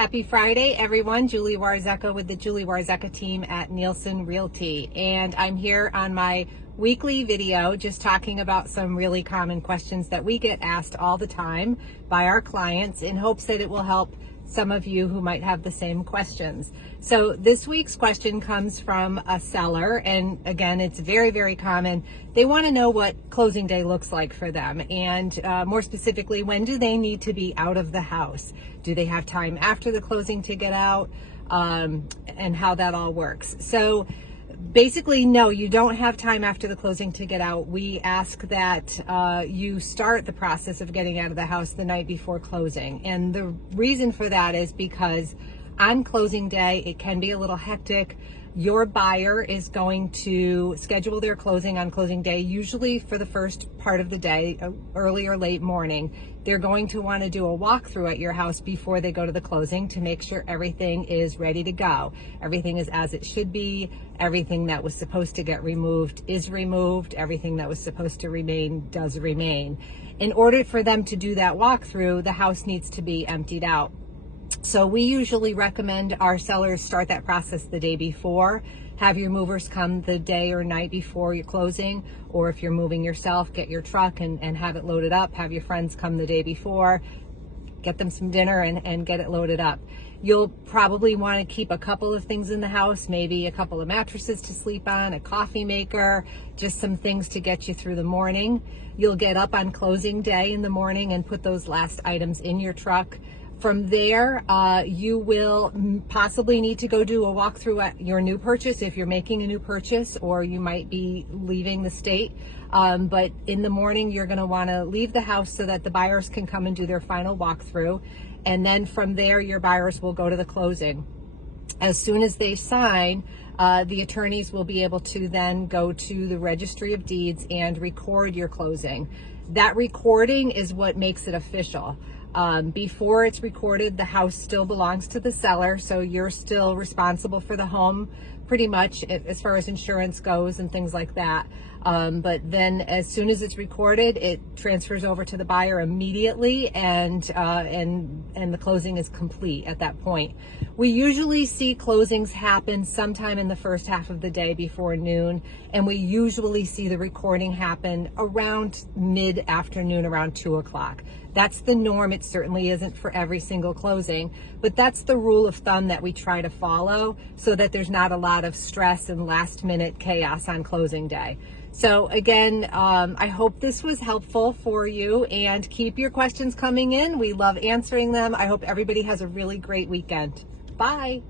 Happy Friday, everyone. Julie Warzeka with the Julie Warzeka team at NEILSEN Realty. And I'm here on my weekly video just talking about some really common questions that we get asked all the time by our clients in hopes that it will help some of you who might have the same questions. So this week's question comes from a seller, and again, it's very, very common. They want to know what closing day looks like for them, and more specifically, when do they need to be out of the house? Do they have time after the closing to get out, and how that all works? So basically, no, you don't have time after the closing to get out. We ask that you start the process of getting out of the house the night before closing. And the reason for that is because on closing day, it can be a little hectic. Your buyer is going to schedule their closing on closing day, usually for the first part of the day, early or late morning. They're going to want to do a walkthrough at your house before they go to the closing to make sure everything is ready to go. Everything is as it should be. Everything that was supposed to get removed is removed. Everything that was supposed to remain does remain. In order for them to do that walkthrough, the house needs to be emptied out. So we usually recommend our sellers start that process the day before. Have your movers come the day or night before your closing, or if you're moving yourself, get your truck and have it loaded up. Have your friends come the day before, get them some dinner and get it loaded up. You'll probably want to keep a couple of things in the house, maybe a couple of mattresses to sleep on, a coffee maker, just some things to get you through the morning. You'll get up on closing day in the morning and put those last items in your truck. From there, you will possibly need to go do a walkthrough at your new purchase if you're making a new purchase, or you might be leaving the state. But in the morning, you're going to want to leave the house so that the buyers can come and do their final walkthrough. And then from there, your buyers will go to the closing. As soon as they sign, the attorneys will be able to then go to the Registry of Deeds and record your closing. That recording is what makes it official. Before it's recorded, the house still belongs to the seller, so you're still responsible for the home pretty much as far as insurance goes and things like that. But then as soon as it's recorded, it transfers over to the buyer immediately, and the closing is complete at that point. We usually see closings happen sometime in the first half of the day before noon, and we usually see the recording happen around mid-afternoon, around 2 o'clock. That's the norm. It certainly isn't for every single closing, but that's the rule of thumb that we try to follow so that there's not a lot of stress and last-minute chaos on closing day. So again, I hope this was helpful for you, and keep your questions coming in. We love answering them. I hope everybody has a really great weekend. Bye.